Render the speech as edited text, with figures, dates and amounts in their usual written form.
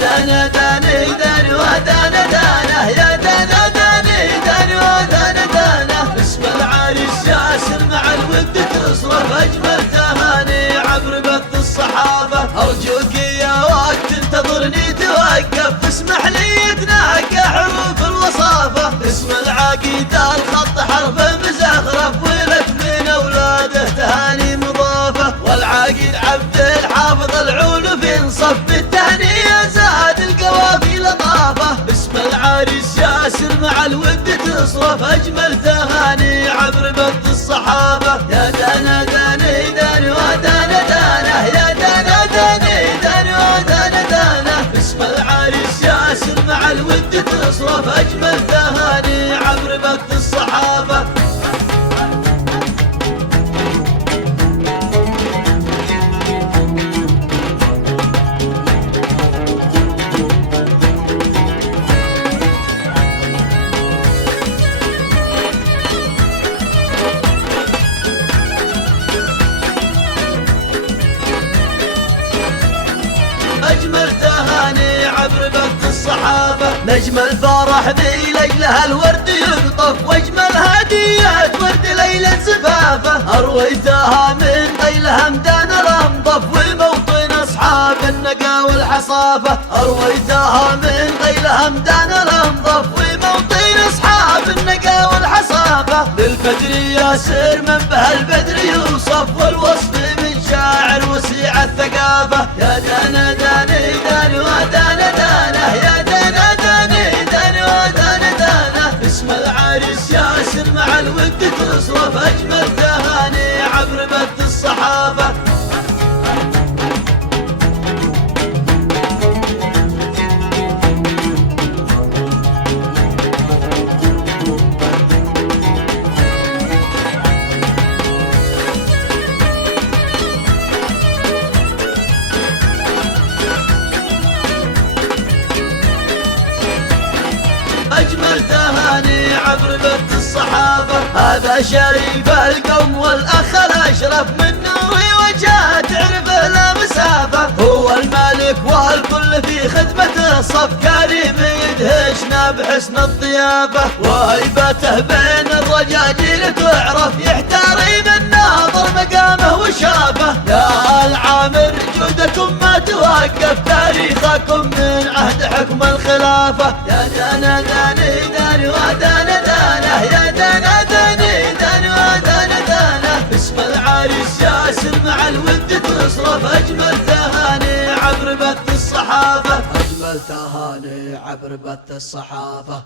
دانا داني داني ودانا دانا يا دانا داني داني ودانا دانا اسم العريس ياسر مع الود تصرف أجمل تهاني عبر بث الصحافة أرجوك يا وقت تنتظرني توقف اسمح لي يتناقى حروف الوصافة اسم العقيد الخط حرف مزخرف ولك من أولاده تهاني مضافة والعقيد عبد الحافظ العون في صف التهنئة زاد القوافي لطافة اسم العريس ياسر مع الود تصرف أجمل تهاني عبر بث الصحافة يا دانا داني داني ودانا دانا يا دانا داني داني ودانا دانا اسم العريس ياسر مع الود تصرف أجمل تهاني عبر بث الصحافة أجمل تهاني عبر بث الصحافة نجم الفرح ذي ليلها الورد يقطف واجمل هديات ورد ليلة زفافة أرويتها من قيل همدان الأنظف والموطن أصحاب النقا والحصافة أرويتها من قيل همدان الأنظف والموطن أصحاب النقا والحصافة للبدر ياسر من به البدر يوصف والوصف من شاعر وسيع الثقافة يا دانا داني داني ودانا دانا يا دانا داني داني ودانا دانا اسم العريس ياسر مع الود تصرف أجمل تهاني عبر بث الصحافة أجمل تهاني عبر بث الصحافة هذا شريف القوم والأخ الأشرف من نور وجهه تعرف له مسافة هو الملك والكل في خدمته الصف كريم يدهشنا بحسن الضيافة وهيبته بين الرجاجيل تعرف يحترم الناظر مقامه وشافه يا آل عامر جودكم ما توقف تاريخكم من عهد حكم الخلافة يا دانا داني داني ودانا دانا يا دانا داني داني ودانا دانا اسم العريس ياسر مع الود تصرف أجمل تهاني عبر بث الصحافة أجمل تهاني عبر بث الصحافة